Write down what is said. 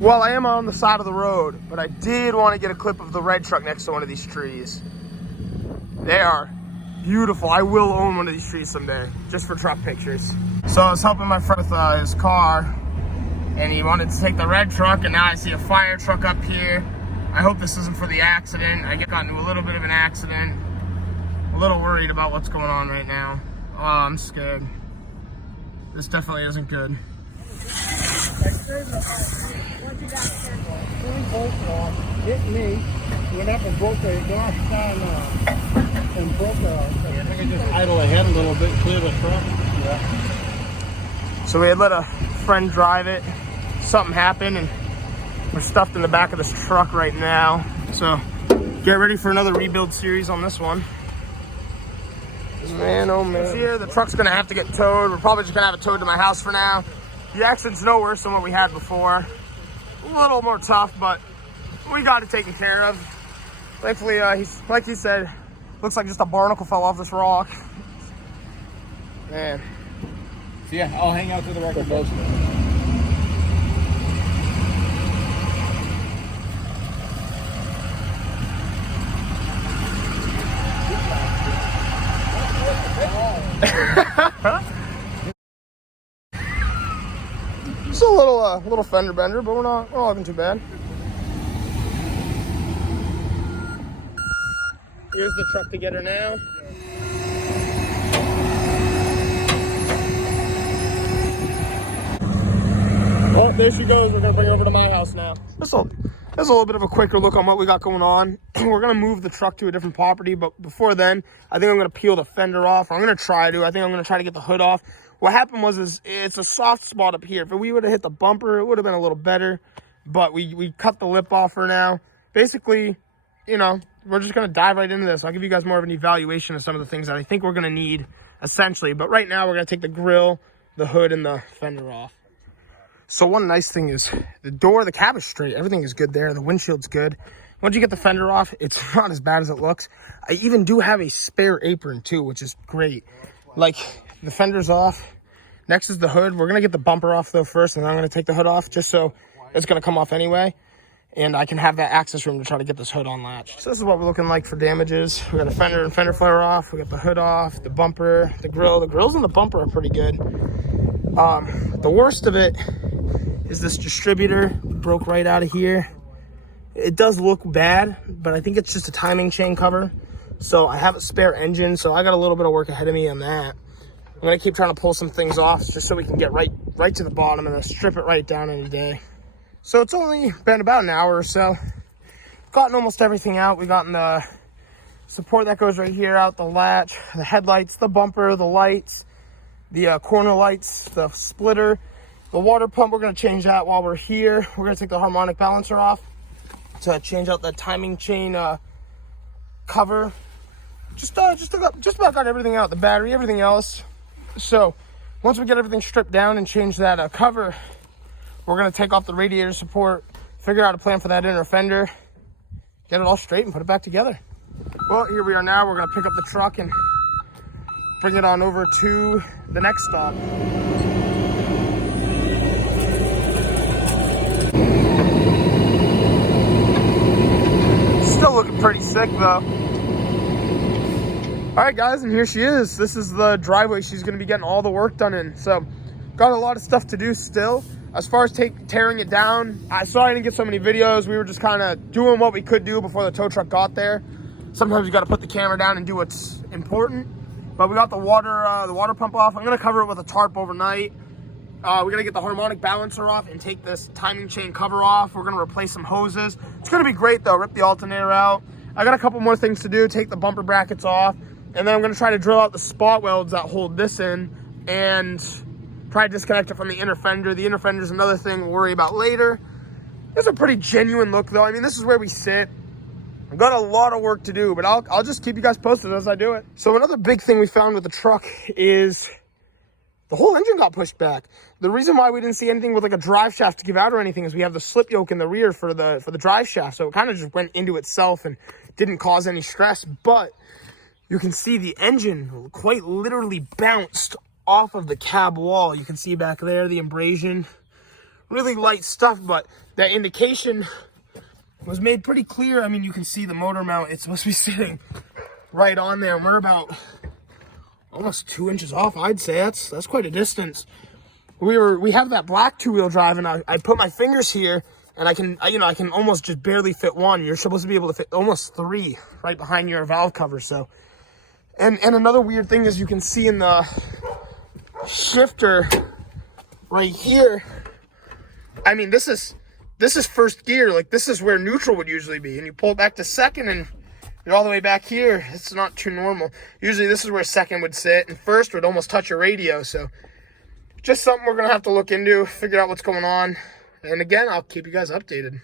Well, I am on the side of the road, but I did want to get a clip of the red truck next to one of these trees. They are beautiful. I will own one of these trees someday, just for truck pictures. So I was helping my friend with his car, and he wanted to take the red truck, and now I see a fire truck up here. I hope this isn't for the accident. I got into a little bit of an accident. A little worried about what's going on right now. Oh, I'm scared. This definitely isn't good. Hit me, went up and broke the exhaust on and broke I think I just idle ahead a little bit, clear the truck. Yeah. So we had let a friend drive it. Something happened and we're stuffed in the back of this truck right now. So get ready for another rebuild series on this one. Man, oh man. This here, the truck's gonna have to get towed. We're probably just gonna have it towed to my house for now. The accident's no worse than what we had before. A little more tough, but we got it taken care of. Thankfully, he's, like he said, looks like just a barnacle fell off this rock. Man. So yeah, I'll hang out to the record post. It's a little fender bender, but we're not looking too bad. Here's the truck to get her now. Oh, there she goes. We're gonna bring her over to my house now. That's a little bit of a quicker look on what we got going on. We're gonna move the truck to a different property, but before then, I think I'm gonna peel the fender off. I'm gonna try to. I think I'm gonna try to get the hood off. What happened was it's a soft spot up here. If we would have hit the bumper, it would have been a little better, but we cut the lip off for now. Basically, you know, we're just gonna dive right into this. I'll give you guys more of an evaluation of some of the things that I think we're gonna need, essentially. But right now, we're gonna take the grill, the hood, and the fender off. So one nice thing is the door, the cab is straight. Everything is good there. The windshield's good. Once you get the fender off, it's not as bad as it looks. I even do have a spare apron too, which is great. Like, the fender's off. Next is the hood. We're gonna get the bumper off though first, and then I'm gonna take the hood off just so it's gonna come off anyway. And I can have that access room to try to get this hood on latch. So this is what we're looking like for damages. We got a fender and fender flare off. We got the hood off, the bumper, the grill. The grills and the bumper are pretty good. The worst of it is this distributor broke right out of here. It does look bad, but I think it's just a timing chain cover. So I have a spare engine, so I got a little bit of work ahead of me on that. I'm gonna keep trying to pull some things off just so we can get right to the bottom and then strip it right down any day. So it's only been about an hour or so. Gotten almost everything out. We gotten the support that goes right here out, the latch, the headlights, the bumper, the lights, the corner lights, the splitter, the water pump. We're gonna change that while we're here. We're gonna take the harmonic balancer off to change out the timing chain cover. Just about got everything out, the battery, everything else. So once we get everything stripped down and change that cover, we're gonna take off the radiator support, figure out a plan for that inner fender, get it all straight and put it back together. Well, here we are now. We're gonna pick up the truck and bring it on over to the next stop. Still looking pretty sick though. All right guys, and here she is. This is the driveway she's gonna be getting all the work done in. So got a lot of stuff to do still. As far as tearing it down, I didn't get so many videos. We were just kind of doing what we could do before the tow truck got there. Sometimes you got to put the camera down and do what's important. But we got the water pump off. I'm gonna cover it with a tarp overnight. We're gonna get the harmonic balancer off and take this timing chain cover off. We're gonna replace some hoses. It's gonna be great though. Rip the alternator out. I got a couple more things to do. Take the bumper brackets off, and then I'm gonna try to drill out the spot welds that hold this in and try to disconnect it from the inner fender. The inner fender is another thing we'll worry about later. It's a pretty genuine look though. I mean, this is where we sit. I've got a lot of work to do, but I'll just keep you guys posted as I do it. So another big thing we found with the truck is the whole engine got pushed back. The reason why we didn't see anything with like a drive shaft to give out or anything is we have the slip yoke in the rear for the drive shaft. So it kind of just went into itself and didn't cause any stress. But you can see the engine quite literally bounced off of the cab wall. You can see back there the abrasion really light stuff, but that indication was made pretty clear. I mean, you can see the motor mount. It's supposed to be sitting right on there, and we're about almost 2 inches off, I'd say. That's quite a distance. We have that black 2-wheel drive, and I put my fingers here, and I can almost just barely fit one. You're supposed to be able to fit almost 3 right behind your valve cover. So, and another weird thing is you can see in the shifter right here. I mean, this is first gear. Like, this is where neutral would usually be, and you pull it back to second, and you're all the way back here. It's not too normal. Usually this is where second would sit, and first would almost touch your radio. So just something we're gonna have to look into, figure out what's going on. And again, I'll keep you guys updated.